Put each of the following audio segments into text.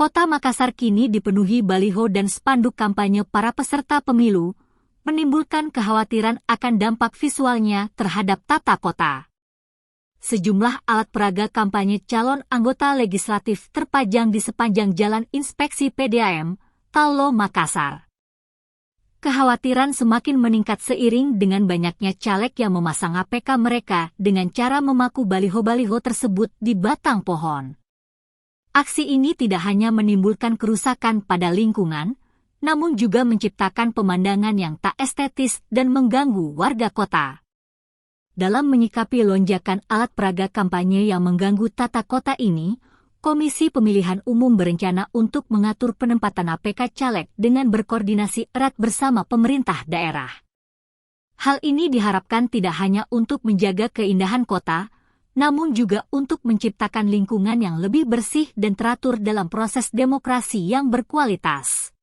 Kota Makassar kini dipenuhi baliho dan spanduk kampanye para peserta pemilu, menimbulkan kekhawatiran akan dampak visualnya terhadap tata kota. Sejumlah alat peraga kampanye calon anggota legislatif terpajang di sepanjang Jalan Inspeksi PDAM, Tallo, Makassar. Kekhawatiran semakin meningkat seiring dengan banyaknya caleg yang memasang APK mereka dengan cara memaku baliho-baliho tersebut di batang pohon. Aksi ini tidak hanya menimbulkan kerusakan pada lingkungan, namun juga menciptakan pemandangan yang tak estetis dan mengganggu warga kota. Dalam menyikapi lonjakan alat peraga kampanye yang mengganggu tata kota ini, Komisi Pemilihan Umum berencana untuk mengatur penempatan APK caleg dengan berkoordinasi erat bersama pemerintah daerah. Hal ini diharapkan tidak hanya untuk menjaga keindahan kota, namun juga untuk menciptakan lingkungan yang lebih bersih dan teratur dalam proses demokrasi yang berkualitas.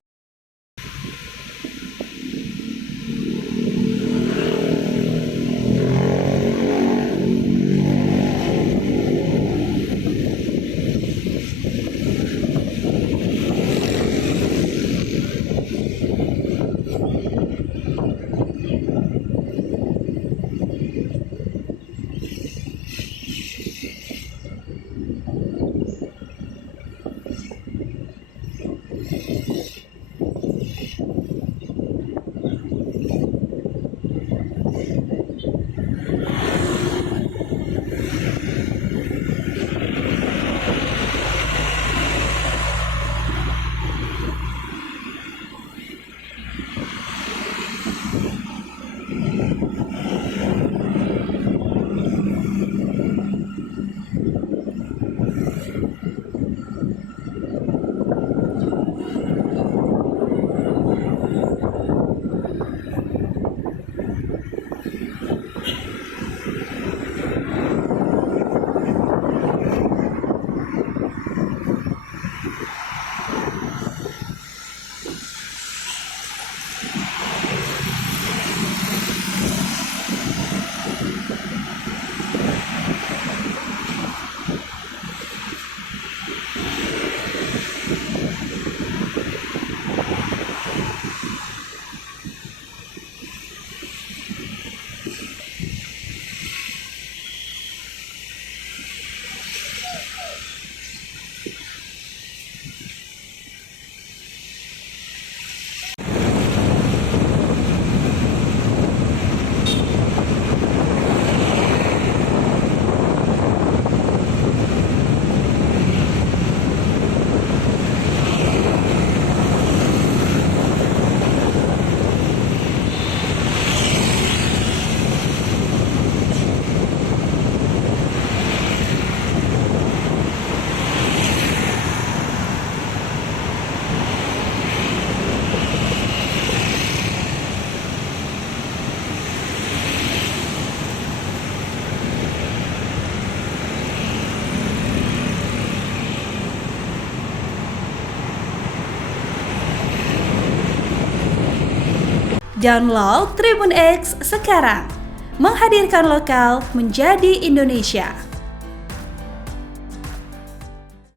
Download Tribun X sekarang, menghadirkan lokal menjadi Indonesia.